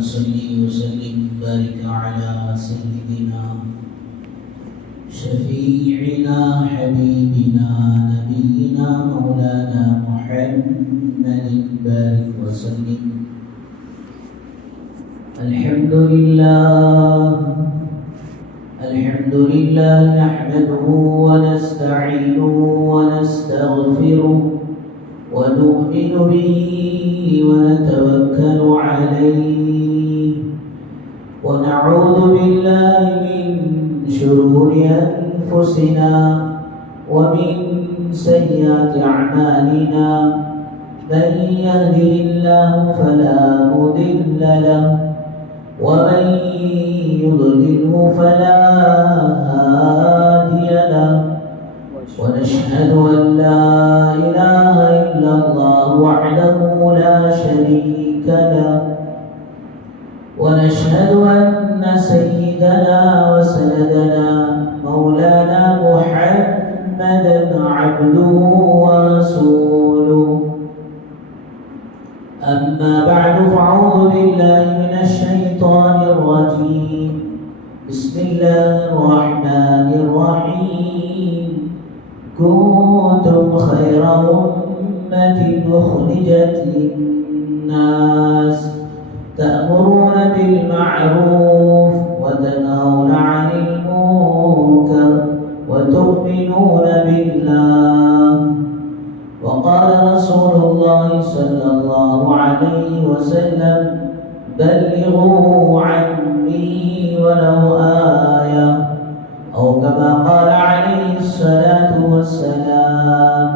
صل وسلم بارك على سيدنا شفيعنا حبيبنا نبينا مولانا محمد بارك وسلم. الحمد لله نحمده ونستعينه ونستغفره ونؤمن به ونتوكل عليه ونعوذ بالله من شرور أنفسنا ومن سيئات أعمالنا. من يهده الله فلا مضل له ومن يضلله فلا هادي له. ونشهد أن لا إله إلا الله وحده لا شريك له. ونشهد أن سيدنا وسندنا مولانا محمدا عبده ورسوله. أما بعد فأعوذ بالله من الشيطان الرجيم. بسم الله الرحمن الرحيم. كنتم خير أمة أخرجت للناس تأمرون بالمعروف وتنهون عن المنكر وتؤمنون بالله. وقال رسول الله صلى الله عليه وسلم بلغوا عني ولو آية أو كما قال عليه الصلاة والسلام.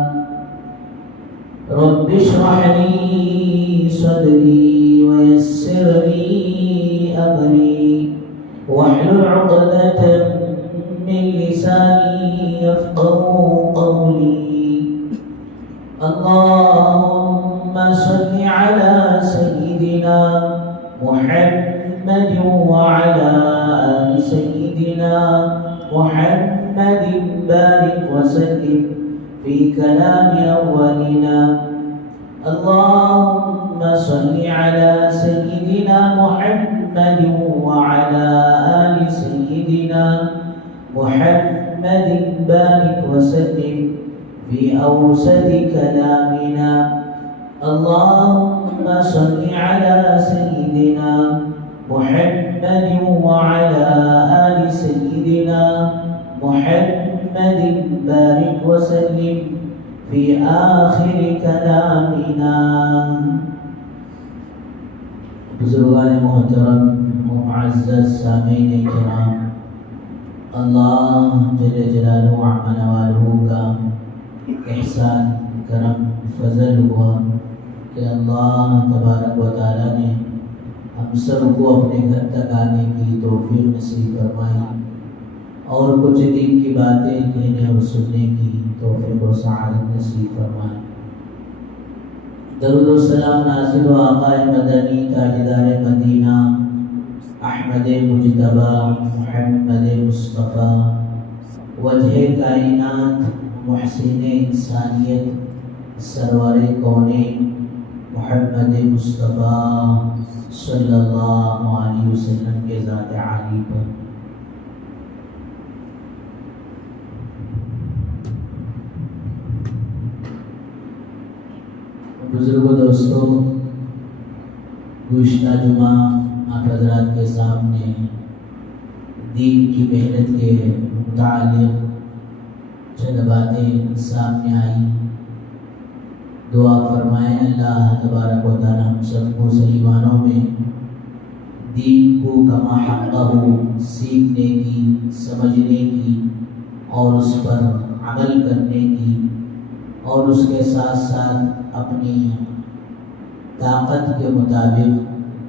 رب اشرح لي صدري ويسر لي أمري واحلل عقدة من لساني يفقهوا قولي. اللهم صل على سيدنا محمد وعلى آل سيدنا محمد بارك وسلم في كلام أولنا. اللهم صل على سيدنا محمد وعلى آل سيدنا محمد بارك وسلم في أوسط كلامنا. اللهم صل على سيدنا محمد وعلى آل سيدنا محمد بارك وسلم في آخر كلامنا. بزرگان محترم و معزز سامعین کرام، اللہ جل جلالہ وعلا والہ کا احسان کرم فضل ہوا کہ اللہ تبارک و تعالی نے ہم سب کو اپنے گھر تک آنے کی توفیق نصیب فرمائی اور کچھ دن کی باتیں کہنے اور سننے کی توفیق و سعادت نصیب فرمائی. درود و سلام نازل و آقا مدنی تاجدار مدینہ احمد مجتبی محمد مصطفیٰ وجہ کائنات محسن انسانیت سرور کونین محمد مصطفیٰ صلی اللہ علیہ وسلم کے ذات عالی پر. بزرگوں دوستوں، گزشتہ جمعہ آپ حضرات کے سامنے دین کی محنت کے متعلق چند باتیں سامنے آئیں. دعا فرمائیں اللہ تبارک و تعالی ہم سب کو صحیح معنوں میں دین کو کما حقہ سیکھنے کی، سمجھنے کی اور اس پر عمل کرنے کی اور اس کے ساتھ ساتھ اپنی طاقت کے مطابق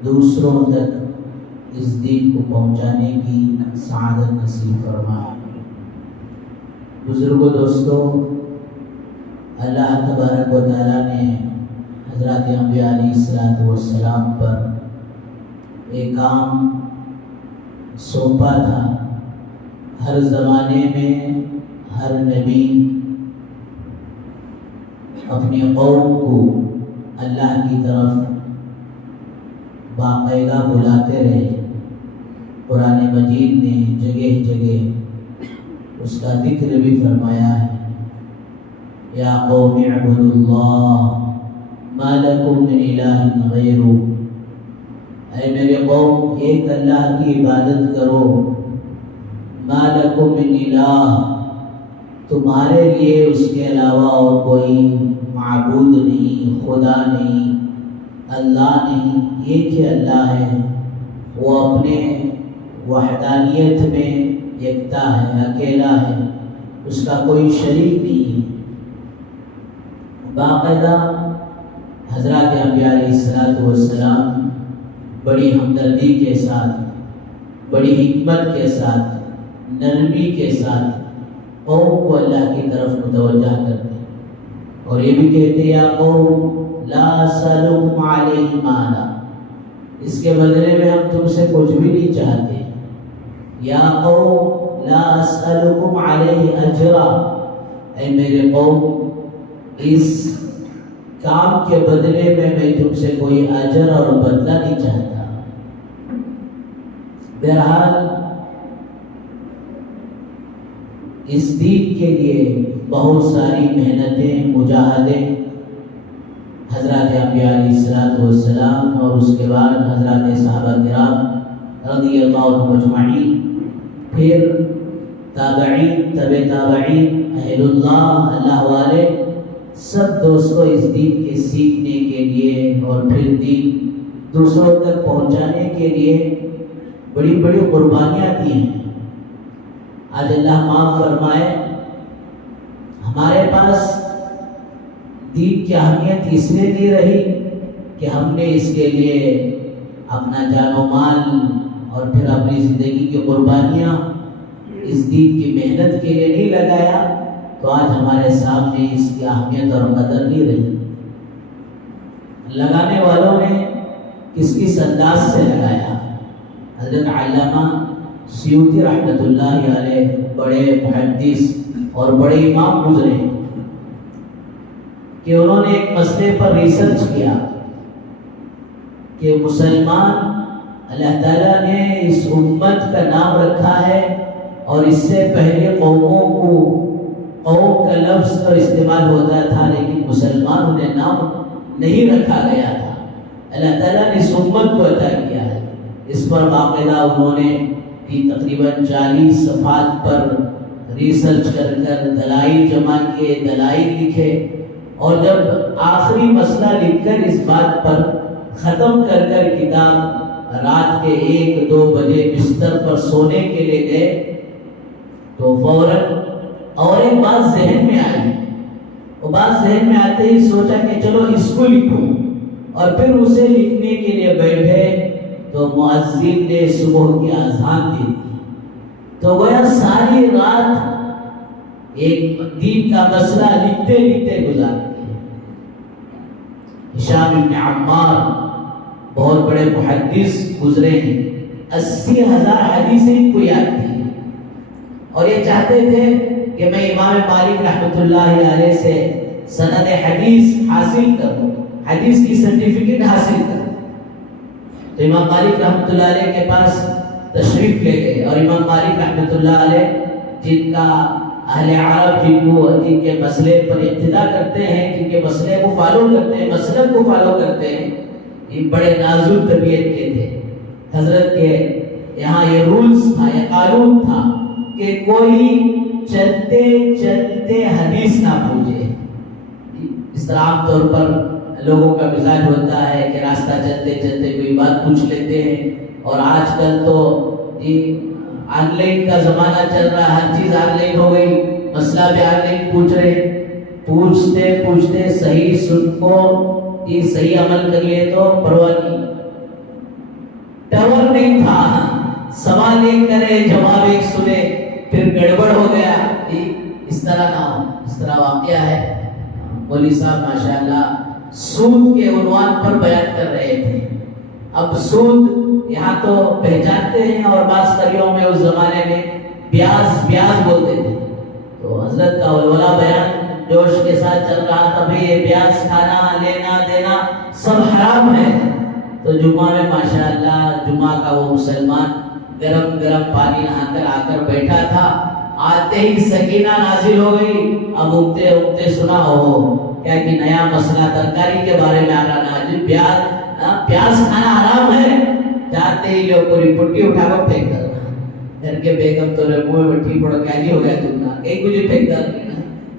دوسروں تک اس دین کو پہنچانے کی سعادت نصیب فرمائے. بزرگوں دوستوں، اللہ تبارک و تعالیٰ نے حضرات انبیاء علیہ السلام پر ایک کام سونپا تھا. ہر زمانے میں ہر نبی اپنی قوم کو اللہ کی طرف باقاعدہ بلاتے رہے. قرآن مجید نے جگہ جگہ اس کا ذکر بھی فرمایا ہے. یا قوم اعبدوا اللہ ما لکم من الہ غیرہ، اے میرے قوم ایک اللہ کی عبادت کرو. ما لکم من الہ، تمہارے لیے اس کے علاوہ اور کوئی معبود نہیں، خدا نہیں، اللہ نہیں. ایک ہی اللہ ہے، وہ اپنے وحدانیت میں یکتا ہے، اکیلا ہے، اس کا کوئی شریک نہیں. باقاعدہ حضرات انبیاء علیہ السلام بڑی ہمدردی کے ساتھ، بڑی حکمت کے ساتھ، نرمی کے ساتھ قوم کو اللہ کی طرف متوجہ کرتے اور یہ بھی کہتے یا قوم لا اسألکم علیہ مالا، اس کے بدلے میں ہم تم سے کچھ بھی نہیں چاہتے. یا قوم لا اسألکم علیہ اجرا، اے میرے قوم اس کام کے بدلے میں تم سے کوئی اجر اور بدلہ نہیں چاہتا. بہرحال اس دین کے لیے بہت ساری محنتیں، مجاہدے حضرات انبیاء علیہ السلام اور اس کے بعد حضرات صحابہ کرام رضی اللہ عنہم اجمعین، پھر تابعین، تبع تابعین، اہل اللہ، اللہ والے سب دوستوں اس دین کے سیکھنے کے لیے اور پھر دین دوسروں تک پہنچانے کے لیے بڑی بڑی قربانیاں دی ہیں. آج اللہ معاف فرمائے، ہمارے پاس دین کی اہمیت اس لیے نہیں رہی کہ ہم نے اس کے لیے اپنا جان و مال اور پھر اپنی زندگی کی قربانیاں اس دین کی محنت کے لیے نہیں لگایا، تو آج ہمارے سامنے اس کی اہمیت اور قدر نہیں رہی. لگانے والوں نے کس کس انداز سے لگایا. حضرت علامہ سیوطی رحمۃ اللہ علیہ بڑے محدث اور بڑے امام گزرے کہ انہوں نے ایک مسئلے پر ریسرچ کیا کہ مسلمان اللہ تعالیٰ نے اس امت کا نام رکھا ہے اور اس سے پہلے قوموں کو قوم کا لفظ پر استعمال ہوتا تھا، لیکن مسلمان انہیں نام نہیں رکھا گیا تھا. اللہ تعالیٰ نے اس امت کو عطا کیا ہے. اس پر باقاعدہ انہوں نے تقریباً 40 صفحات پر ریسرچ کر دلائل جمع کیے، دلائل لکھے، اور جب آخری مسئلہ لکھ کر اس بات پر ختم کر کتاب رات کے 1-2 بجے بستر پر سونے کے لیے گئے تو فوراً اور ایک بات ذہن میں آئی. وہ بات ذہن میں آتے ہی سوچا کہ چلو اس کو لکھوں، اور پھر اسے لکھنے کے لیے بیٹھے تو مؤذن نے صبح کی اذان دی. تو گویا ساری رات ایک دین کا مسئلہ لکھتے لکھتے گزار دی. ہشام بن عمار بہت بڑے محدث گزرے ہیں، 80,000 حدیثیں ان کو یاد تھی، اور یہ چاہتے تھے کہ میں امام مالک رحمۃ اللہ علیہ سے سند حدیث حاصل کروں، حدیث کی سرٹیفکیٹ حاصل کروں. تو امام مالک رحمۃ اللہ علیہ کے پاس تشریف لے گئے، اور امام مالک رحمۃ اللہ علیہ جن کا اہل عرب جن کے مسئلے پر اقتدا کرتے ہیں، جن کے مسئلے کو فالو کرتے ہیں، مسلک کو فالو کرتے ہیں، یہ بڑے نازک طبیعت کے تھے. حضرت کے یہاں یہ رولز تھا، یہ قانون تھا کہ کوئی چلتے چلتے حدیث نہ پوچھے. اس طرح عام طور پر لوگوں کا مزاج ہوتا ہے کہ راستہ چلتے چلتے کوئی بات پوچھ لیتے ہیں، اور آج کل تو آن لائن کا زمانہ چل رہا ہے، ہر چیز آن لائن ہو گئی، مسئلہ بھی آن لائن پوچھ رہے. پوچھتے پوچھتے صحیح سن کو یہ صحیح عمل کر لیے تو پرواہ نہیں. ٹور نہیں تھا، سوال ایک کرے جواب ایک سنے، پھر گڑبڑ ہو گیا. اس طرح نہ ہو. اس طرح واقعہ ہے. مولوی صاحب ماشاءاللہ سود کے عنوان پر بیان کر رہے تھے. اب سود یہاں تو پہچانتے ہیں، اور بعض قریوں میں اس زمانے میں بیاز بولتے تھے. تو حضرت کا ولولہ بیان جوش کے ساتھ چل رہا تھا، بھئی یہ بیاز کھانا، لینا دینا سب حرام ہے. تو جمعہ میں ماشاءاللہ جمعہ کا وہ مسلمان گرم گرم پانی نہا کر آ کر بیٹھا تھا، آتے ہی سکینہ نازل ہو گئی۔ اب اگتے اگتے سنا ہو کیا کہ نیا مسئلہ ترکاری کے بارے میں آ رہا نا، پیاز کھانا حرام ہے۔ جاتے ہی لوگ پوری پٹی اٹھا کر پھینک کر گھر کے بیگم تو منہ میں ٹھیک پڑو کیا جی ہو گیا تم نا، ایک مجھے پھینک کر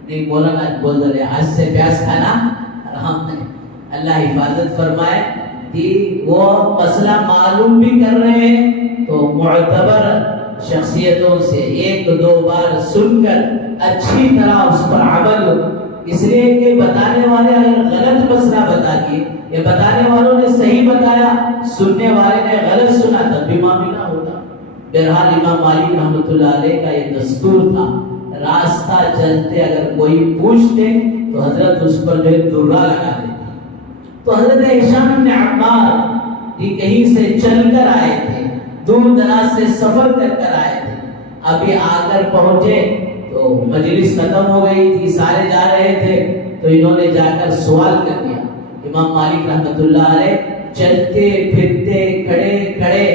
نہیں بولا نا، بول دے آج سے پیاز کھانا حرام ہے۔ اللہ حفاظت فرمائے کہ وہ مسئلہ معلوم بھی کر رہے ہیں تو معتبر شخصیتوں سے ایک دو بار سن کر اچھی طرح اس پر عمل، اس لیے کہ بتانے والے اگر غلط مسئلہ بتا دیے یا بتانے والوں نے صحیح بتایا، سننے والے نے غلط سنا تب بھی معاملہ ہوگا۔ بہرحال امام مالک رحمۃ اللہ علیہ کا یہ دستور تھا، راستہ چلتے اگر کوئی پوچھتے تو حضرت اس پر جو ہے درہ لگا دیتے۔ تو حضرت ہشام بن عمار یہ کہیں سے چل کر آئے تھے، دور دراز سے سفر کر آئے تھے، ابھی آ کر پہنچے تو مجلس ختم ہو گئی تھی، سارے جا رہے تھے تو انہوں نے جا کر سوال کر دیا۔ امام مالک رحمۃ اللہ علیہ چلتے پھرتے کھڑے کھڑے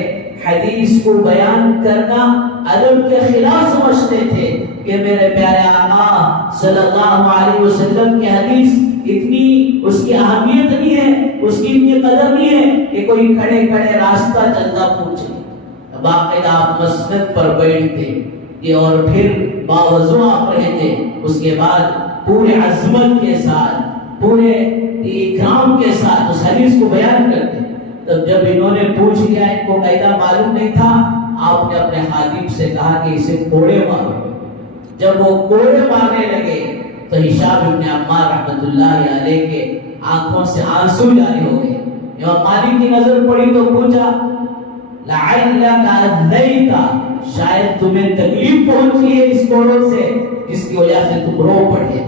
حدیث کو بیان کرنا ادب کے خلاف سمجھتے تھے کہ میرے پیارے آقا صلی اللہ علیہ وسلم کی حدیث اتنی اس کی اہمیت نہیں ہے، اس کی اتنی قدر نہیں ہے کہ کوئی کھڑے کھڑے راستہ چلتا پوچھے۔ باقاعدہ آپ مسند پر بیٹھتے اور پھر باوضو آپ رہتے، اس کے بعد پورے عظمت کے ساتھ پورے اکرام کے ساتھ اس حدیث کو بیان کرتے۔ تب جب انہوں نے پوچھ لیا، ان کو قاعدہ معلوم نہیں تھا، آپ نے اپنے خادم سے کہا کہ اسے کوڑے مارو۔ جب وہ کوڑے مارنے لگے تو ہشام بن عمار رحمۃ اللہ علیہ کے آنکھوں سے آنسو جاری ہو گئے۔ امام مالک کی نظر پڑی تو پوچھا لعلک اذیت، شاید تمہیں تکلیف پہنچی ہے اس کوڑوں سے جس کی وجہ سے تم رو پڑے۔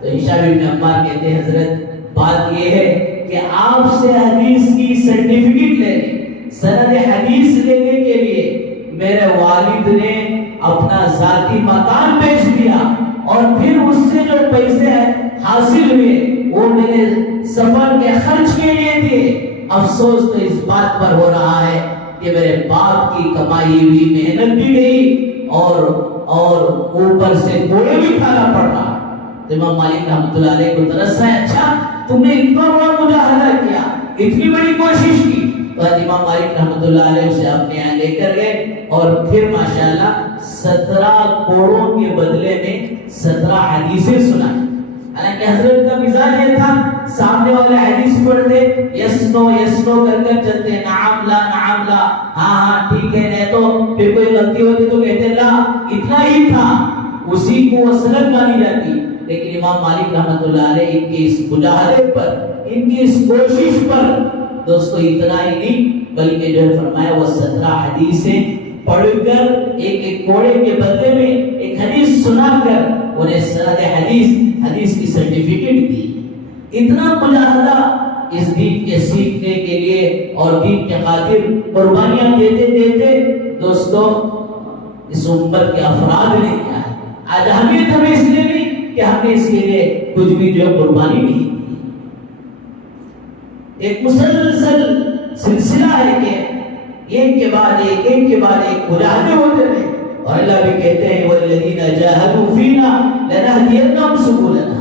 تو ہشام بن عمار کہتے ہیں حضرت بات یہ ہے کہ آپ سے حدیث کی سرٹیفکیٹ لینے، سند حدیث لینے کے لیے میرے والد نے اپنا ذاتی مکان بیچ دیا اور پھر اس سے جو پیسے حاصل ہوئے وہ میرے سفر کے خرچ کے لیے دیے۔ افسوس تو اس بات پر ہو رہا ہے کہ میرے باپ کی کمائی ہوئی محنت بھی گئی اور اوپر سے کوڑے بھی کھانا پڑ رہا۔ امام مالک رحمۃ اللہ علیہ کو ترس ہے، اچھا تم نے اتنا بڑا مجاہدہ کیا، اتنی بڑی کوشش کی، تو امام مالک رحمۃ اللہ علیہ اسے اپنے یہاں لے کر گئے اور پھر ماشاءاللہ 17 کوڑوں کے بدلے میں 17 حدیثیں سنائیں۔ حالانکہ حضرت کا مزاج یہ تھا، سامنے والے حدیث پڑھتے یسنو یسنو کر کر چلتے، نعم لا نعم لا، ہاں ہاں ٹھیک ہے، نہیں تو پھر کوئی غلطی ہوتی تو کہتے لا، اتنا ہی تھا، اسی کو وصلت مانی جاتی۔ لیکن امام مالک رحمۃ اللہ علیہ ان کی اس مجاہدے پر، ان کی اس کوشش پر دوستو اتنا ہی نہیں بلکہ جو فرمایا وہ 17 حدیثیں پڑھ کر ایک ایک کوڑے کے بدلے میں ایک حدیث سنا کر انہیں سند حدیث کی سرٹیفکیٹ دی۔ اتنا مجاہدہ اس دین کے سیکھنے کے لیے اور دین کے خاطر قربانیاں دیتے دیتے دوستو اس امت کے افراد نے کیا ہے۔ آج اہمیت ہمیں اس لیے نہیں کہ ہم نے اس کے لیے کچھ بھی جو قربانی نہیں کی، ایک مسلسل سلسلہ ہے کہ ایک کے بعد ایک مجاہدے ہوتے رہے، اور اللہ بھی کہتے ہیں والذین جاہدوا فینا لنہدینہم سبلنا۔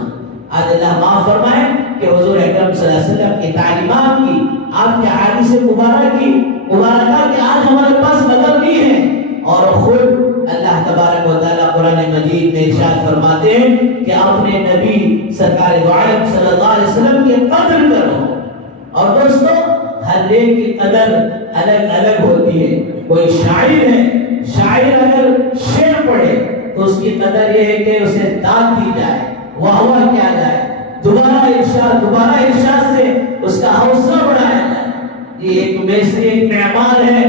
آج اللہ معاف فرمائے کہ حضور اکرم صلی اللہ علیہ وسلم کی تعلیمات کی، آپ کے حدیث مبارکہ کہ آج ہمارے پاس نظر نہیں ہے، اور خود اللہ تبارک و تعالیٰ قرآن مجید میں ارشاد فرماتے ہیں کہ اپنے نبی سرکار دو عالم صلی اللہ علیہ وسلم کی قدر کرو۔ اور دوستو ہر ایک کی قدر الگ الگ ہوتی ہے۔ کوئی شاعر ہے، شاعر اگر شعر پڑھے تو اس کی قدر یہ ہے کہ اسے داد دی جائے، واہ واہ کیا جائے، دوبارہ ارشاد سے اس کا حوصلہ بڑھایا جائے۔ یہ ایک میسری ایک معمار ہے،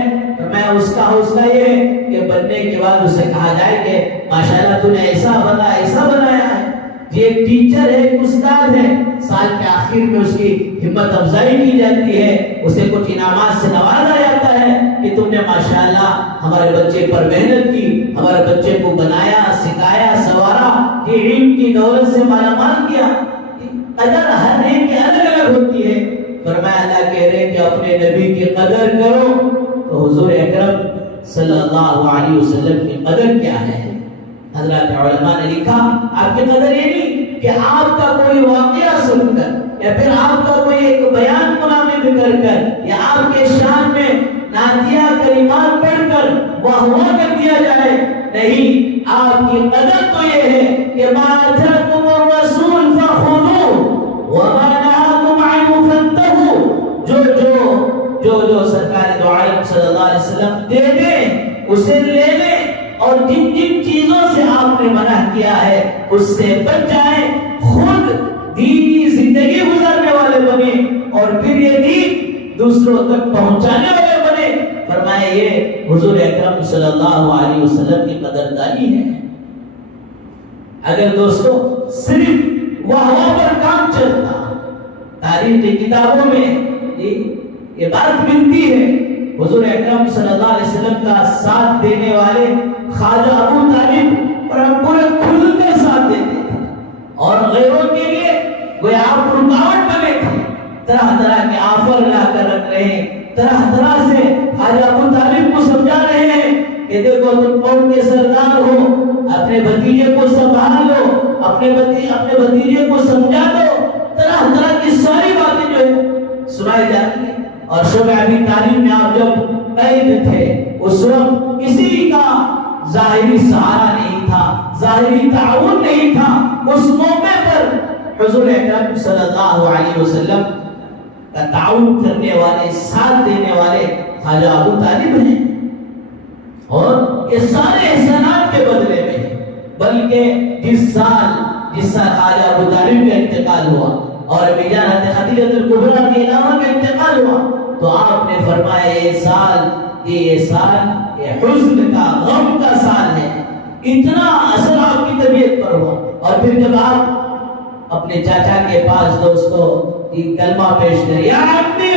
میں اس کا حوصلہ یہ ہے کہ بننے کے بعد اسے کہا جائے کہ ماشاءاللہ تو نے ایسا بنایا ہے۔ یہ ایک ٹیچر ہے، ایک استاد ہے، سال کے آخر میں اس کی ہمت افزائی کی جاتی ہے، اسے کچھ انعامات سے نوازا جاتا ہے کہ تم نے ماشاءاللہ ہمارے بچے پر محنت کی، ہمارے بچے کو بنایا، سکھایا، سنوارا، کہ علم کی دولت سے مالا مال کیا۔ قدر ہر ایک کی الگ الگ ہوتی ہے۔ فرمایا اللہ کہہ رہے ہیں کہ اپنے نبی کی قدر کرو، تو حضور اکرم صلی اللہ علیہ وسلم کی قدر کیا ہے؟ حضرات علماء نے لکھا آپ کی قدر یہ نہیں کہ آپ کا کوئی واقعہ سن کر یا پھر آپ کا کوئی ایک بیان منعقد کر کر یا آپ کے شان میں نعتیہ کلمات پڑھ کر واہ واہ کر دیا جائے، نہیں، آپ کی قدر تو یہ ہے کہ ما اتاکم الرسول فخذوه وما نهاکم عنه فانتهوا، جو سرکار دو عالم صلی اللہ علیہ وسلم دے دیں اسے لے لیں، اور جن جن چیزوں سے آپ نے منع کیا ہے اس سے بچ جائیں، خود دینی زندگی گزارنے والے بنے اور پھر یہ دین دوسروں تک پہنچانے والے بنے۔ فرمایا یہ حضور اکرم صلی اللہ علیہ وسلم کی قدردانی ہے۔ اگر دوستو صرف واہ پر کام چلتا، تاریخ کی کتابوں میں یہ بات ملتی ہے، حضور اکرم صلی اللہ علیہ وسلم کا ساتھ دینے والے خواجہ ابو طالب اور ہم پورے کھل کر ساتھ دیتے تھے، اور غیروں کے لیے وہ آپ رکاوٹ بنے تھے، طرح طرح کے آفر لا کر رکھ رہے ہیں، طرح طرح سے خواجہ ابو طالب کو سمجھا رہے ہیں کہ دیکھو تم قوم کے سردار ہو، اپنے بھتیجے کو سنبھال لو، اپنے بھتیجے کو سمجھا دو، طرح طرح کی ساری باتیں جو ہے سنائی جاتی ہیں۔ اور شعبہ ابی طالب میں آپ جب قید تھے اس وقت کسی کا ظاہری سہارا نہیں تھا، ظاہری تعاون نہیں تھا، اس موقع پر حضور اکرم صلی اللہ علیہ وسلم کا تعاون کرنے والے، ساتھ دینے والے خواجہ ابو طالب ہیں، اور یہ سارے احسانات کے بدلے میں، بلکہ جس سال خواجہ ابو طالب کا انتقال ہوا اور میجان حضرت خدیجہ الکبریٰ کے علاوہ کا انتقال ہوا، تو آپ نے فرمایا یہ سال یہ حزن کا، غم کا سال ہے، اتنا اثر آپ کی طبیعت پر ہوا۔ اور پھر جب آپ اپنے چاچا کے پاس دوستو کلمہ پیش کریں، یا عمی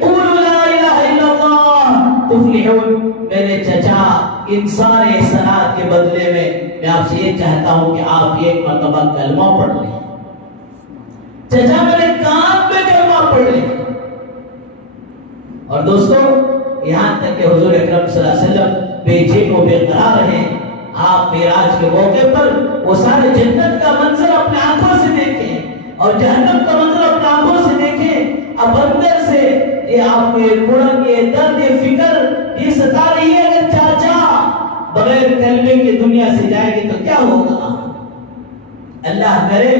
قولوا لا الہ الا اللہ تفلحون، میرے چچا ان سارے احسانات کے بدلے میں آپ سے یہ چاہتا ہوں کہ آپ ایک مرتبہ کلمہ پڑھ لیں، چچا میرے کان پہ کلمہ پڑھ لیں۔ اور دوستو یہاں تک کہ حضور اکرم صلی اللہ علیہ وسلم بے چین و بے قرار ہیں، آپ معراج کے موقع پر وہ سارے جنت کا منظر اپنے آنکھوں سے دیکھیں اور جہنم کا منظر اپنے آنکھوں سے دیکھیں، اب اندر سے یہ آپ کو یہ کڑن، یہ درد، یہ فکر یہ ستا رہی ہے اگر چاچا بغیر کلمے کی دنیا سے جائیں گے تو کیا ہوگا؟ اللہ کرے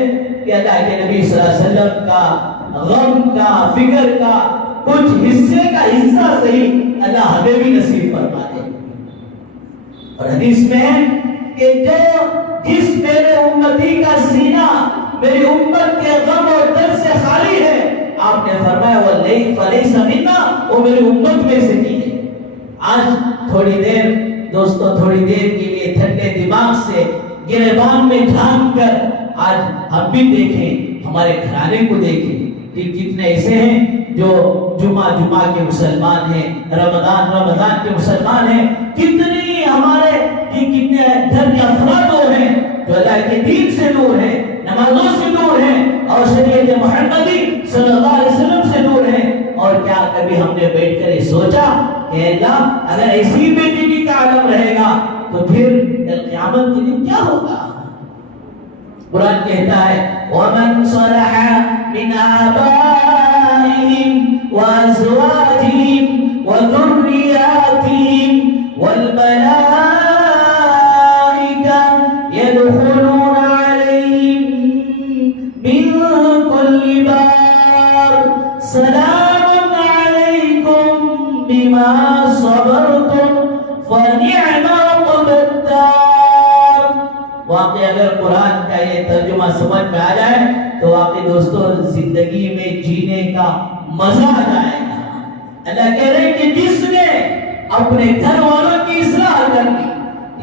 کہ اللہ کے نبی صلی اللہ علیہ وسلم کا غم کا، فکر کا کچھ حصے کا حصہ صحیح اللہ ہمیں بھی نصیب فرما دے۔ اور حدیث میں ہے کہ جس میرے امتی کا سینہ میری امت کے غم اور درد سے خالی ہے، آپ نے فرمایا فَلَيْسَ مِنَّا، وہ میری امت میں سے نہیں ہے۔ آج تھوڑی دیر دوستو، تھوڑی دیر کے لیے ٹھنڈے دماغ سے گریبان میں جھانک کر آج ہم بھی دیکھیں، ہمارے گھرانے کو دیکھیں کہ کتنے ایسے ہیں جو جمعہ کے مسلمان ہیں، رمضان کے مسلمان ہیں، کتنی ہمارے کتنے گھر کے افراد وہ ہیں جو اللہ کے دین سے دور ہیں، نمازوں سے دور ہیں اور شریعت محمدی صلی اللہ علیہ وسلم سے دور ہیں۔ اور کیا کبھی ہم نے بیٹھ کر یہ سوچا کہ اللہ اگر ایسی بے دینی کا عالم رہے گا تو پھر قیامت کے دن کیا ہوگا؟ قرآن کہتا ہے وَمَنْ صَلَحَ مِنْ آبَائِهِمْ وَأَزْوَاجِهِمْ وَذُرِّيَّاتِهِمْ وَالْمَلَائِكَةُ يَدْخُلُونَ عَلَيْهِمْ مِنْ كُلِّ بَابٍ سَلَامٌ عَلَيْكُمْ بِمَا صَبَرْتُمْ فَنِعْمَ عُقْبَى الدَّارِ۔ واقعی اگر قرآن کا یہ ترجمہ سمجھ میں آ جائے تو واقعی دوستو زندگی میں جینے کا مزہ آ جائے گا۔ اللہ کہہ رہے ہیں کہ جس نے اپنے گھر والوں کی اصلاح کرنی،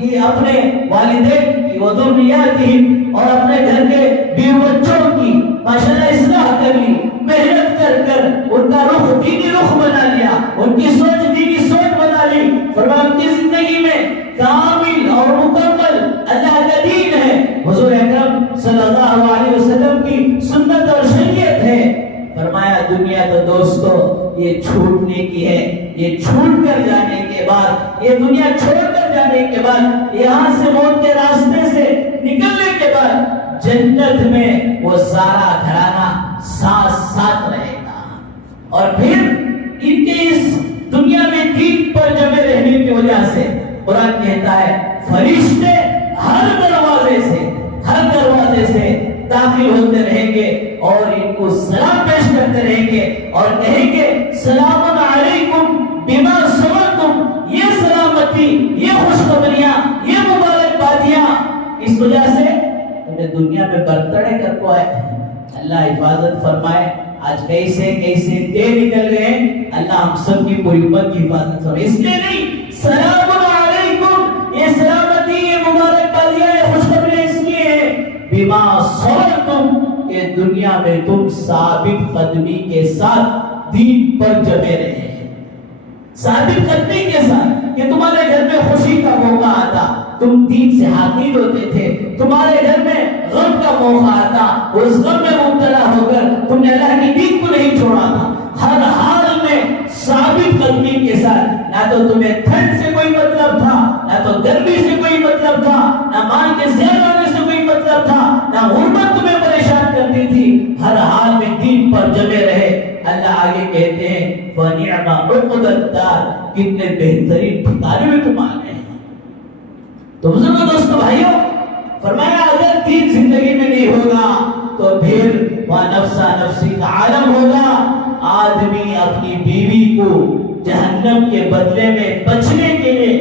یہ اپنے والدین کی وذریات کی اور اپنے گھر کے بیوی بچوں کی ماشاءاللہ اصلاح کر لی، محنت کر کر ان کا رخ دینی رخ بنا لیا، ان کی سوچ دینی سوچ بنا لی، فرمایا ان کی زندگی میں کامل اور مکمل اللہ کا دین ہے، حضور اکرم صلی اللہ علیہ وسلم کی سنت اور شریعت ہے۔ فرمایا دنیا تو دوستو یہ چھوٹنے کی ہے. یہ چھوٹ کر جانے کے بعد, یہ دنیا چھوڑ کر جانے کے بعد, یہاں سے موت کے راستے سے نکلنے کے بعد جنت میں وہ سارا گھرانہ ساتھ ساتھ رہے گا. اور پھر ان کے اس دنیا میں دین پر جمے رہنے کی وجہ سے قرآن کہتا ہے فرشتے ہر دروازے سے داخل ہوتے رہیں گے اور ان کو سلام پیش کرتے رہیں گے اور کہیں گے سلام علیکم بما صبرتم. یہ سلامتی, یہ خوشخبریاں, یہ مبارکبادیاں اس وجہ سے تمہیں دنیا میں برتڑے کر کو آئے. اللہ حفاظت فرمائے. آج کیسے دے نکل گئے. اللہ ہم سب کی پوری امت کی حفاظت فرمائے. اس لیے نہیں, سلام علیکم, یہ سلامتی, یہ مبارکبادیاں, یہ خوشخبریاں اس لیے ہے بما صبرتم, کہ دنیا میں تم ثابت قدمی کے ساتھ دین پر جمے رہے. ثابت قدمی کے ساتھ کہ تمہارے گھر میں خوشی کا موقع آتا تم دین سے ہاتھ نہیں دھوتے تھے, تمہارے گھر میں غم کا موقع آتا اس غم میں مبتلا ہو کر تم نے اللہ کی دین کو نہیں چھوڑا تھا. ہر حال میں ثابت قدمی کے ساتھ, نہ تو تمہیں ٹھنڈ سے کوئی مطلب تھا, نہ تو گرمی سے کوئی مطلب تھا, نہ مال کے زیادہ ہونے سے کوئی مطلب تھا, نہ غربت تمہیں پریشان کرتی تھی. ہر حال میں دین پر جمے رہے. اللہ آگے کہتے ہیں وَنِعْمَ عُقْبَى الدَّارِ, کتنے بہترین ٹھکانے میں تم آ گئے. تو بزرگوں دوستو بھائیوں, فرمایا اگر دین زندگی میں نہیں ہوگا تو پھر وہ نفسا نفسی کا عالم ہوگا. آدمی اپنی بیوی کو جہنم کے بدلے میں بچنے کے لیے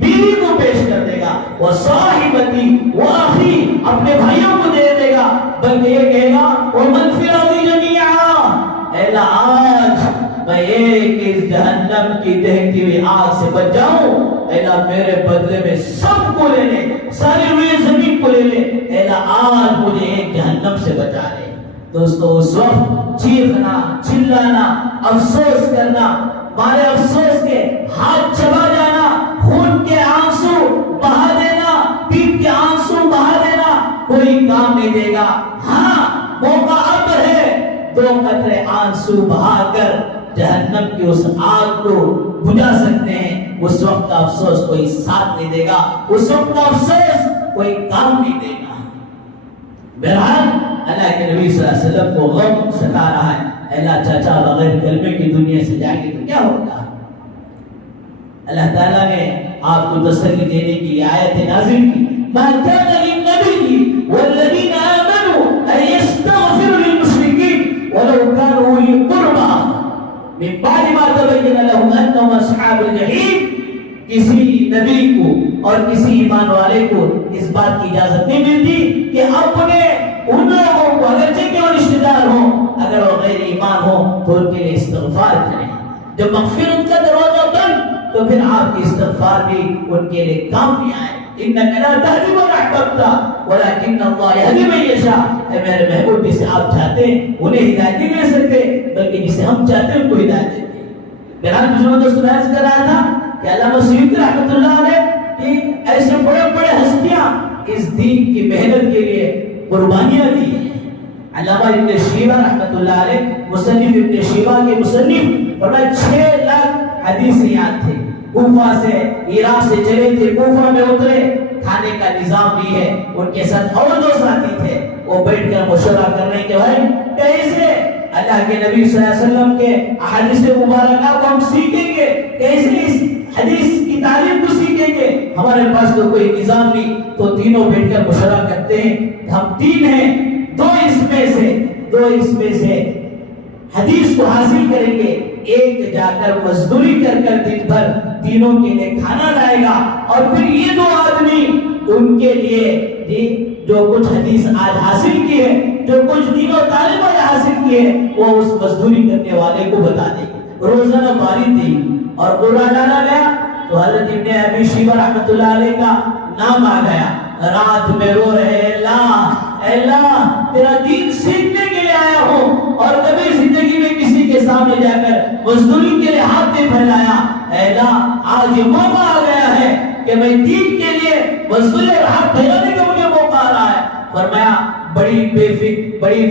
بیوی کو پیش کر دے گا. وہ صاحبتی وہ اخی, اپنے بھائیوں کو دے دے گا, بلکہ یہ کہے گا وہ منفرادی جميعا, اے اللہ آج میں ایک اس جہنم کی دہتی ہوئی آگ سے بچ جاؤں. اے اللہ میرے بدلے میں سب کو لے لے, ساری روئے زمین کو لے لے. اے اللہ آج مجھے ایک جہنم سے بچا لے. دوستو اس وقت چیخنا, چلانا, افسوس کرنا, مارے افسوس کے ہاتھ چبا جانا, خون کے آنسو بہا دینا, پیٹ کے آنسو بہا دینا کوئی کام نہیں دے گا. ہاں موقع اب ہے, 2 قطرے آنسو بہا کر جہنم کی اس آگ کو بجھا سکتے ہیں. اس وقت کا افسوس کوئی ساتھ نہیں دے گا, اس وقت کا افسوس کوئی کام نہیں دے گا. بہرحال اللہ کے نبی صلی اللہ علیہ وسلم کو غم ستا رہا ہے. اللہ چاچا بغیر کلمے کی دنیا سے جائیں گے تو کیا ہوگا. اللہ تعالیٰ نے آپ کو تسلی دینے کی آیت نازل کی. ما كان للنبي والذين آمنوا أن يستغفروا للمشركين ولو كانوا أولي قربى من بعد ما تبين لهم أنهم أصحاب الجحيم. کسی نبی کو اور کسی ایمان والے کو اس بات کی اجازت نہیں ملتی کہ اپنے ان لوگوں کو اگرچہ کہ وہ رشتہ دار ہوں, اگر وہ غیر ایمان ہو تو ان کے لیے استغفار کریں. جب مغفرت کا دروازہ بند تو پھر آپ کی استغفار بھی ان کے لیے کام نہیں آئے. انک لا تہدی من احببت ولکن اللہ یہدی من یشاء. اے میرے محبوب, جسے آپ چاہتے ہیں انہیں ہدایت نہیں دے سکتے, بلکہ جسے ہم چاہتے ہیں ان کو ہدایت دیتے ہیں. بہرحال بزرگوں دوستوں میں عرض کر رہا تھا کہ علامہ سیوطی رحمۃ اللہ علیہ کہ ایسے بڑے بڑے ہستیاں اس دین کی محنت کے لیے قربانیاں دی ہیں. علامہ ابن شیبہ رحمۃ اللہ علیہ, مصنف ابن شیبہ کے مصنف, فرمایا 6 لاکھ حدیث یاد تھے. کوفہ سے, عراق سے چلے تھے, کوفہ میں اترے, کھانے کا نظام بھی ہے. ان کے ساتھ اور 2 ساتھی تھے, وہ بیٹھ کر مشورہ کر رہے کہ بھائی کیسے اللہ کے نبی صلی اللہ علیہ وسلم کے احادیث مبارکہ کو ہم سیکھیں گے, کیسے اس حدیث کی تعلیم کو سیکھیں گے. ہمارے پاس تو کوئی نظام نہیں. تو تینوں بیٹھ کر مشورہ کرتے ہیں. ہم 3 ہیں, 2 اس میں سے حدیث کو حاصل کریں گے, ایک جا کر مزدوری کر دن بھر تینوں کے لیے کھانا لائے گا, اور پھر یہ 2 آدمی ان کے لیے جو کچھ حدیث آج حاصل کی ہے, جو کچھ دین و تعلیم آج حاصل کی ہے, وہ اس مزدوری کرنے والے کو بتا دیں گے. روزانہ باری تھی اور قرآن ڈالا گیا تو حضرت ابن ابی شیبہ رحمۃ اللہ علیہ کا نام آ گیا. رات میں رو رہے, اللہ تیرا دین سیکھنے کے لیے آیا ہوں اور کبھی زندگی میں کسی کے سامنے جا کر مزدوری کے لیے ہاتھ نہیں پھیلایا. اللہ آج یہ موقع آ گیا ہے کہ میں دین کے لیے مزدوری اور ہاتھ پھیلانے کا مجھے موقع آ رہا ہے. فرمایا بڑی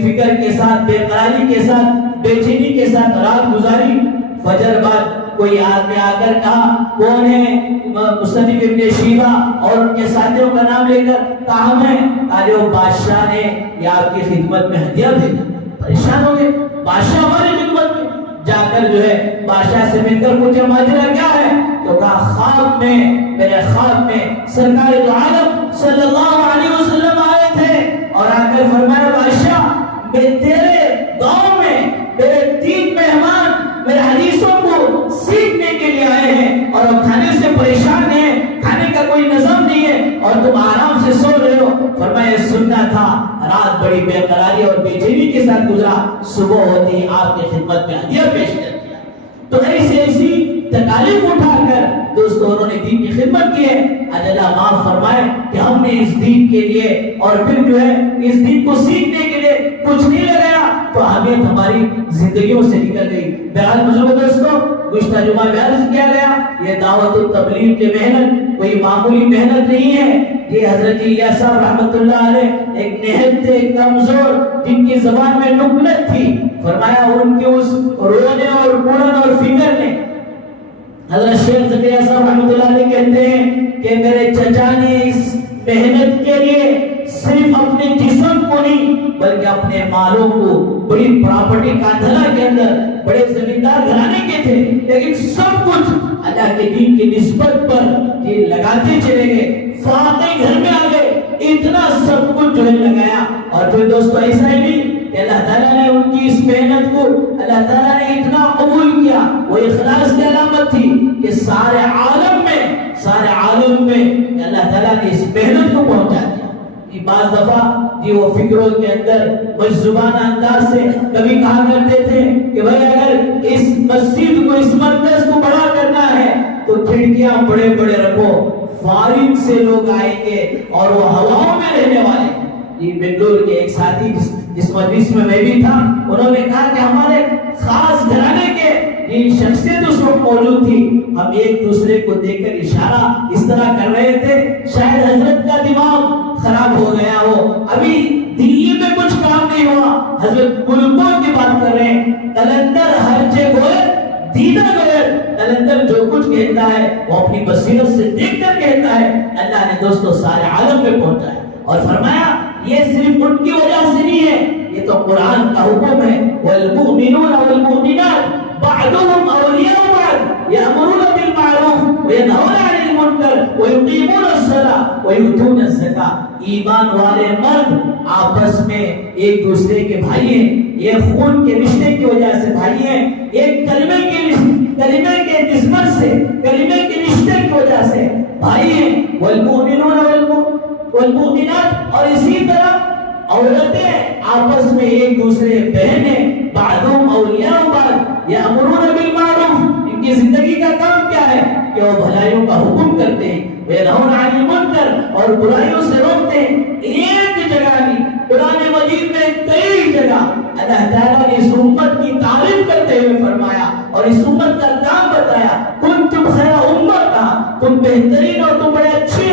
فکر کے ساتھ, بے قراری کے ساتھ بے چینی کے ساتھ رات گزاری. فجر بعد کوئی آدمی آ کر کہا کون ہے؟ مصنف ابن شیبہ اور ان کے ساتھیوں کا نام لے کر کہا ہمیں. کہا وہ بادشاہ نے یہ آپ کی خدمت میں ہدیہ بھیجا. پریشان ہو گئے، بادشاہ ہماری خدمت میں. جا کر جو ہے بادشاہ سے مل کر پوچھا ماجرا کیا ہے؟ تو کہا خواب میں، میرے خواب میں سرکار دو عالم صلی اللہ علیہ وسلم آئے تھے اور آ کر فرمایا بادشاہ میں تیرے گاؤں میں میرے 3 مہمان میرے حدیثوں کو سیکھنے کے لیے آئے ہیں اور اب کھانے سے پریشان ہیں، کھانے کا کوئی نظم نہیں ہے اور تم آرام سے سو رہے ہو. فرمایا سننا تھا. رات بڑی بے قراری اور بے چینی کے ساتھ گزرا. صبح ہوتی ہی آپ کی خدمت میں ہدیہ پیش کر دیا. تو ایسی تکالیف اٹھا کر دوستو انہوں نے دین کی خدمت کی ہے. اللہ معاف فرمائے کہ ہم نے اس دین کے لیے اور پھر جو ہے اس دین کو سیکھنے کے لیے کچھ نہیں لگایا تو اہمیت ہماری زندگیوں سے نکل گئی. بہرحال بزرگوں دوستو گزشتہ جمعہ میں عرض کیا گیا یہ دعوت و تبلیغ کی محنت کوئی معمولی محنت نہیں ہے. یہ حضرت الیاس صاحب رحمۃ اللہ علیہ ایک نہایت تھے کمزور جن کی زبان میں نکلت تھی. فرمایا ان کے اس رونے اور پڑھن اور فکر نے حضرت شیخ زکریا صاحب رحمۃ اللہ علیہ کہتے ہیں کہ میرے چچا نے اس محنت کے لیے صرف اپنے جسم کو نہیں بلکہ اپنے مالوں کو بڑی پراپرٹی کاندھلا کے اندر بڑے زمیندار گھرانے کے تھے لیکن سب کچھ اللہ کے دین کی نسبت پر یہ لگاتے چلے گئے. فاقے گھر میں آ گئے اتنا سب کچھ جو ہے لگایا. اور پھر دوستو ایسا ہی نہیں کہ اللہ تعالیٰ نے ان کی اس محنت کو اللہ تعالیٰ نے اتنا قبول کیا. وہ اخلاص کی علامت تھی کہ سارے عالم میں اللہ تعالیٰ نے اس محنت کو پہنچا دیا. بعض دفعہ وہ فکروں کے اندر مجذوبانہ انداز سے کبھی کہا کرتے تھے کہ بھائی اگر اس مسجد کو اس مرکز کو بڑا کرنا ہے تو کھڑکیاں بڑے بڑے رکھو، فارغ سے لوگ آئیں گے اور وہ ہواؤں میں رہنے والے. یہ بنگلور کے ایک ساتھی جس مجلس میں میں بھی تھا انہوں نے کہا کہ ہمارے خاص گھرانے کے شخصیت اس وقت موجود تھی. ہم ایک دوسرے کو دیکھ کر اشارہ اس طرح کر رہے تھے شاید حضرت کا دماغ خراب ہو گیا ہو، ابھی دلی میں کچھ کام نہیں ہوا. حضرت ملکوں کی بات کر رہے ہیں. قلندر ہر جگہ دیدہ غیر قلندر جو کچھ کہتا ہے وہ اپنی بصیرت سے دیکھ کر کہتا ہے. اللہ نے دوستو سارے عالم میں پہنچا ہے اور فرمایا یہ صرف ان کی وجہ سے نہیں ہے، یہ تو قرآن کا حکم ہے. والمؤمنون والمؤمنات بعضهم اولیاء بعض یأمرون بالمعروف وینہون عن المنکر ویقیمون الصلاۃ ویؤتون الزکاۃ. ایمان والے مرد آپس میں ایک دوسرے کے بھائی ہیں، یہ خون کے رشتے کی وجہ سے بھائی ہیں، ایک کلمے کے نسبت سے کلمے کے رشتے کی وجہ سے بھائی ہیں. والمؤمنون والمؤمنات اور اسی طرح عورتیں آپس میں ایک دوسرے بہنیں بعضهم اولیاء بعض یأمرون بالمعروف. ان کی زندگی کا کام کیا ہے کہ وہ بھلائیوں کا حکم کرتے ہیں وینہون عن المنکر اور برائیوں سے روکتے ہیں. ایک جگہ نہیں قرآن مجید میں کئی جگہ اللہ تعالیٰ نے اس امت کی تعریف کرتے ہوئے فرمایا اور اس امت کا کام بتایا. کنتم خیر امت، تم بہترین اور تم بڑے اچھی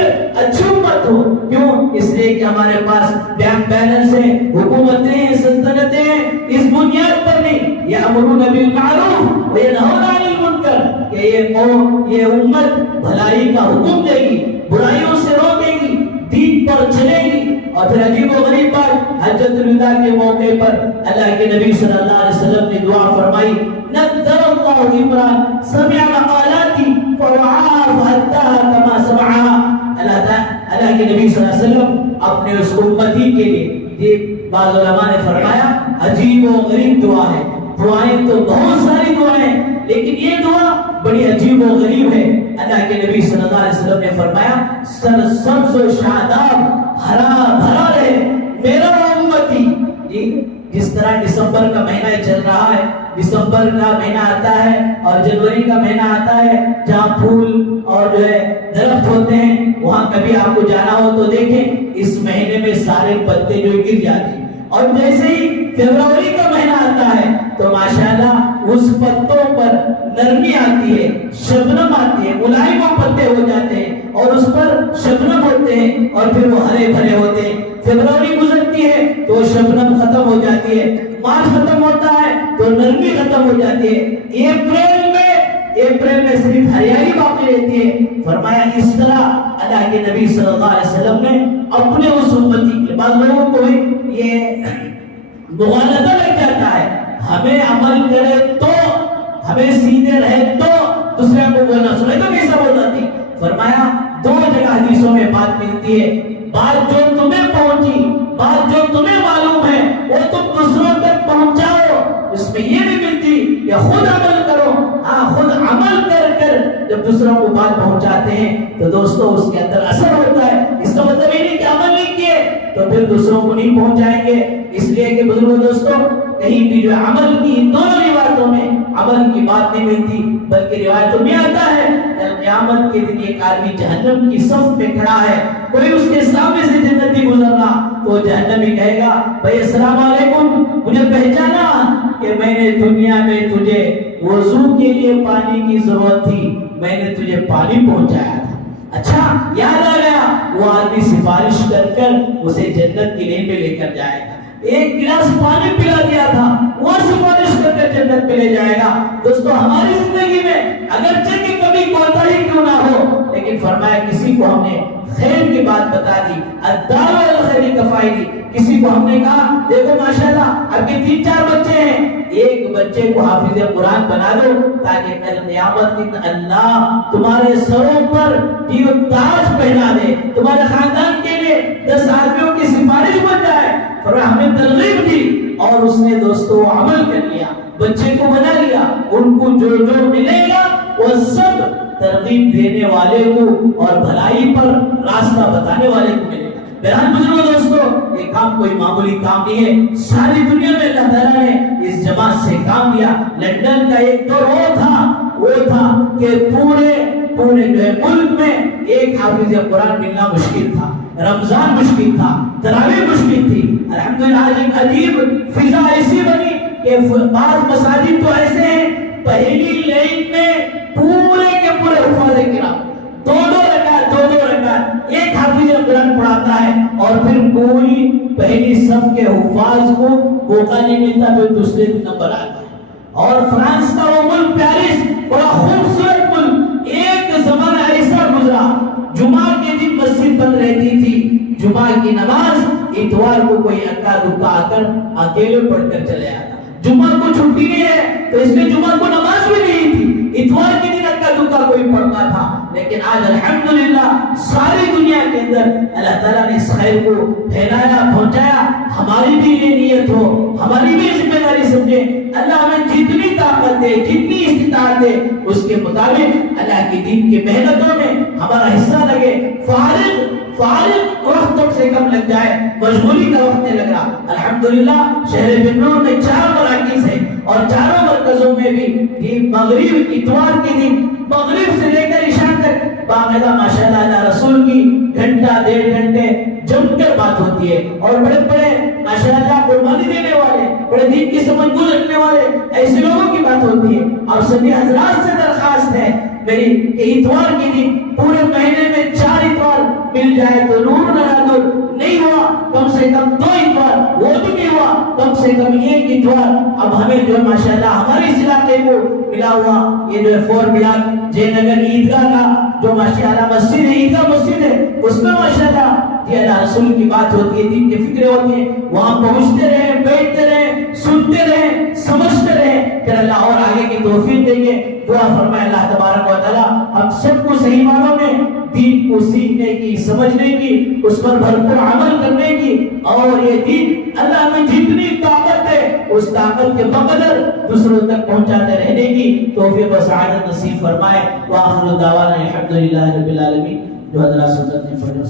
امت ہو. کیوں؟ اس لیے کہ ہمارے پاس بینک بیلنس ہے، حکومتیں ہیں، سلطنتیں ہیں. اس بنیاد پر نہیں یأمرون بالمعروف وینہون عن المنکر کہ یہ امت بھلائی کا حکم دے گی، برائیوں سے روکے گی، دین پر چلے گی. اور پھر عجیب و غریب بات حجۃ الوداع کے موقع پر اللہ کے نبی صلی اللہ علیہ وسلم نے دعا فرمائی نذر اللہ عمران سمع مقالاتی فرعاها فأداها كما سمعها. اللہ کے نبی صلی اللہ علیہ وسلم اپنے اس امتی کے لیے یہ بعض علماء نے فرمایا عجیب و غریب دعا ہے. دعائیں تو بہت ساری دعائیں لیکن یہ دعا بڑی عجیب و غریب ہے. اللہ کے نبی صلی اللہ علیہ وسلم نے فرمایا سرسبز و شاداب ہرا بھرا رہے میرا امتی. جس طرح دسمبر کا مہینہ چل رہا ہے، دسمبر کا مہینہ آتا ہے اور جنوری کا مہینہ آتا ہے جہاں پھول اور جو ہے درخت ہوتے ہیں وہاں کبھی آپ کو جانا ہو تو دیکھیں اس مہینے میں سارے پتے جو گر جاتے ہیں. اور جیسے ہی فروری کا مہینہ آتا ہے تو ماشاءاللہ اس پتوں پر نرمی آتی ہے، شبنم آتی ہے، ملائم پتے ہو جاتے ہیں اور اس پر شبنم ہوتے ہیں اور پھر وہ ہرے بھرے ہوتے ہیں۔ فبروری گزرتی ہے تو شبنم ختم ہو جاتی ہے، مارچ ختم ہوتا ہے تو نرمی ختم ہو جاتی ہے، اپریل میں صرف ہریالی باقی رہتی ہے۔ فرمایا اس طرح اللہ کے نبی صلی اللہ علیہ وسلم نے اپنے اس امتی کے بعض لوگوں کو یہ مغالطہ لگ جاتا ہے، ہمیں عمل کرے تو، ہمیں سیدھے رہے تو دوسرے کو بولنا سنے تو کیسا بولنا تھی۔ فرمایا دو جگہ حدیثوں میں بات ملتی ہے، بات جو تمہیں پہنچی، بات جو تمہیں معلوم ہے وہ تم دوسروں تک پہنچاؤ، اس میں یہ نہیں ملتی کہ خود عمل کرو۔ ہاں خود عمل کر کر جب دوسروں کو بات پہنچاتے ہیں تو دوستوں اس کے اندر اثر ہوتا ہے۔ اس کا مطلب یہ نہیں کہ عمل نہیں کیے تو پھر دوسروں کو نہیں پہنچائیں گے، اس لیے کہ بزرگوں دوستوں کہیں بھی جو عمل کی ان دونوں روایتوں میں عمل کی بات نہیں ملتی، بلکہ روایتوں میں آتا ہے قیامت کے دن ایک آدمی جہنم کی صف میں کھڑا ہے، کوئی اس کے سامنے سے جنتی گزرنا تو جہنمی کہے گا بھائی السلام علیکم، مجھے پہچانا کہ میں نے دنیا میں تجھے وضو کے لیے پانی کی ضرورت تھی، میں نے تجھے پانی پہنچایا تھا، اچھا یاد آ گیا۔ وہ آدمی سفارش کر کر اسے جنت کی لین میں لے کر جائے گا، ایک گلاس پانی پلا دیا تھا وہ سفارش کر کر جنت میں لے جائے گا۔ دوستو ہماری زندگی میں اگرچہ کہ کبھی کوتاہی کیوں نہ ہو، لیکن فرمایا کسی کو ہم نے خیر کی بات بتا دی، الدال والخیر کفائلی، کسی کو ہم نے کہا دیکھو ماشاءاللہ آپ کے 3-4 بچے ہیں، ایک بچے کو حافظ قرآن بنا دو تاکہ کل قیامت کے دن اللہ تمہارے سروں پر یہ تاج پہنا دے، تمہارے خاندان کے لیے 10 آدمیوں کی سفارش بن جائے۔ فرمایا ہمیں ترغیب دی اور اس نے دوستو عمل کر لیا، بچے کو بنا لیا، ان کو جو جو ملے گا وہ سب ترغیب دینے والے کو اور بھلائی پر راستہ بتانے والے کو ملے گا۔ بہرحال بزرگوں دوستو یہ کام کوئی معمولی کام نہیں ہے، ساری دنیا میں اللہ تعالیٰ نے اس جماعت سے کام لیا۔ لندن کا ایک دور وہ تھا کہ پورے جو ہے ملک میں ایک حافظ قرآن ملنا مشکل تھا، رمضان مشکل تھا، تراویح مشکل تھی۔ الحمدللہ آج ایک عجیب فضا ایسی بنی کہ بعض مساجد تو ایسے ہیں پہلی لائن میں پورے کے پورے حفاظ کرام دو رکعت ایک حافظ قرآن پڑھاتا ہے اور پھر پوری پہلی صف کے حفاظ کو موقع نہیں ملتا، پھر دوسرے دن نمبر آتا ہے۔ اور فرانس کا وہ ملک پیرس بڑا خوبصورت ملک، ایک زمانہ ایسا گزرا جمعہ کے دن مسجد بند رہتی تھی، جمعہ کی نماز اتوار کو کوئی اکا دکا آ کر اکیلے پڑھ کر چلے آتا، جمعہ کو چھٹی نہیں ہے تو اس میں جمعہ کو نماز بھی نہیں تھی، اتوار کے دن اکا دکا کوئی پڑھتا تھا۔ لیکن آج الحمدللہ ساری دنیا کے اندر اللہ تعالیٰ نے اس خیر کو پھیلایا، پہنچایا۔ ہماری بھی یہ نیت ہو، ہماری بھی ذمہ داری سمجھے، اللہ ہمیں جتنی طاقت دے، جتنی استطاعت دے، اس کے مطابق اللہ کی دین کی محنتوں میں ہمارا حصہ لگے۔ فارغ وقت کم سے کم لگ جائے، مشغولی کا وقت نہیں لگ رہا۔ الحمدللہ شہر بنور میں 4 مراکز ہیں اور چاروں مرکزوں میں بھی مغرب اتوار کے دن مغرب سے لے کر عشاء تک باقاعدہ ماشاءاللہ اللہ رسول کی گھنٹہ 1.5 گھنٹے جم کر بات ہوتی ہے، اور بڑے بڑے ماشاءاللہ قربانی دینے والے، بڑے دین کی سمجھ کو رکھنے والے ایسے لوگوں کی بات ہوتی ہے۔ اور سبھی حضرات سے درخواست ہے میری کہ اتوار کے دن پورے مہینے میں 4 اتوار مل جائے تو نور نور نہیں ہوا کم سے کم 2 اتوار، وہ بھی نہیں ہوا کم سے کم 1 اتوار۔ اب ہمیں جو ماشاءاللہ ہمارے اس علاقے کو ملا ہوا یہ جو ہے 4 بلاک جے نگر عیدگاہ کا جو ماشاءاللہ مسجد ہے، عیدگاہ مسجد ہے، اس میں ماشاءاللہ یہ اللہ رسول کی بات ہوتی ہے، دین کی فکریں ہوتی ہیں، وہاں پہنچتے رہیں، بیٹھتے رہیں، سنتے رہیں، سمجھتے رہیں، پھر اللہ اور آگے کی توفیق دیں گے۔ دعا فرمائے اللہ تبارک و تعالی ہم سب کو صحیح معنوں میں دین کو سیکھنے کی، سمجھنے کی، اس پر بھرپور عمل کرنے کی، اور یہ دین اللہ ہمیں جتنی طاقت ہے اس طاقت کے بقدر دوسروں تک پہنچاتے رہنے کی توفیق و سعادت نصیب فرمائے۔ وآخر دعوانا الحمدللہ رب العالمین۔ جو حضرات سنت نے پڑھے